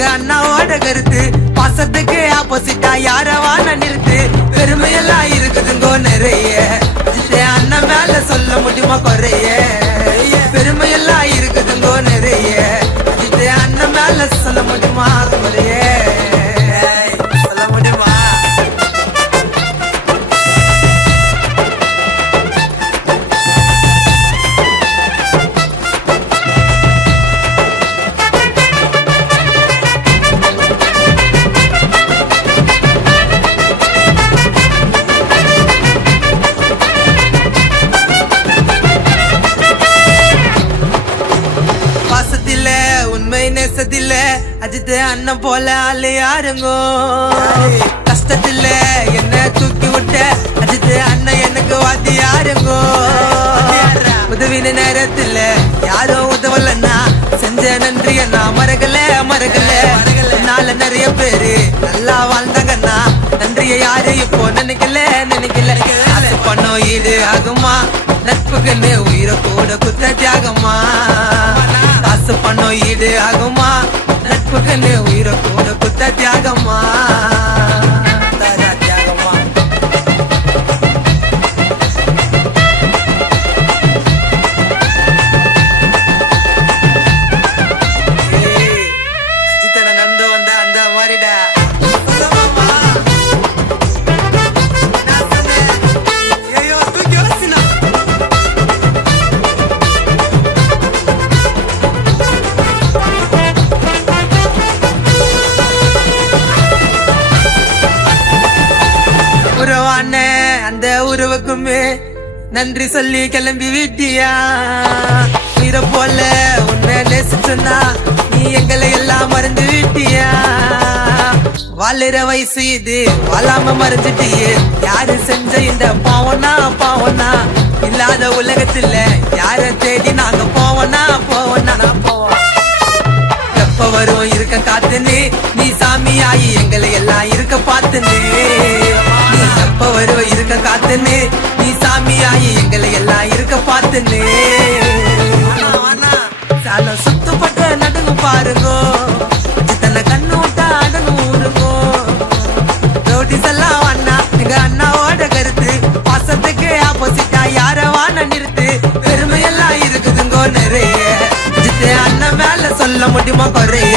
எங்க அண்ணாவோட கருத்து பாசத்துக்கு ஆப்போசிட்டா யாரவான நிறுத்து பெருமையெல்லாம் இருக்குதுங்கோ நிறைய அண்ணன் மேல சொல்ல முடியுமா குறைய பெருமையெல்லாம் இருக்குதுங்கோ நிறைய அண்ணன் மேல சொல்ல முடியுமா குறைய சொல்ல முடியுமா உண்மை நேசத்தில அஜித் அண்ணன் போல ஆளு யாருங்கோ கஷ்டத்துல என்ன தூக்கி விட்ட அஜித் அண்ணன் எனக்கு வாத்தி யாருங்கோ உதவின நேரத்துல யாரும் உதவலன்னா செஞ்ச நன்றி அண்ணா மறக்கல நாள நிறைய பேரு நல்லா வாழ்ந்தாங்கண்ணா நன்றிய யாரு இப்போ நினைக்கல பண்ணோம் ஈடு ஆகுமா நட்புக்குன்னு உயிரை கூட குத்த தியாகமா காசு பண்ணோம் ஈடு ஆகுமா நட்புக்குன்னு உயிரை கூட குத்த தியாகமா தியாகமா அஜித்தன நந்து வந்த அந்த மாதிரிடா அந்த உறவுக்குமே நன்றி சொல்லி கிளம்பி விட்டியா உயிரை போல உன்னை நேசிச்சுன்னா நீ எங்களை எல்லாம் மறந்து விட்டியா வாழுற வயசு இது வாழாம மறைஞ்சிட்டியே யாரு செஞ்ச இந்த பாவனா இல்லாத உலகத்துல யார தேடி நாங்க போவோம் எப்ப வரும் இருக்க காத்துன்னு நீ சாமி ஆயி எங்களை எல்லாம் இருக்க பார்த்துன்னு நீ எப்ப வருவ இருக்க காத்துன்னு நீ சாமி ஆயி எங்களை எல்லாம் இருக்க பார்த்துன்னு சால சுத்தப்பட்ட நடுங்க பாருங்கோ இத்தனை கண்ணு விட்டா அடங்கும் ஊருங்கோ ரோட்டிஸ் எல்லாம் அண்ணா எங்க அண்ணாவோட கருத்து பாசத்துக்கு ஆப்போசிட்டா யாரவான நிறுத்து பெருமையெல்லாம் இருக்குதுங்கோ நிறைய அண்ணன் மேல சொல்ல முடியுமா குறைய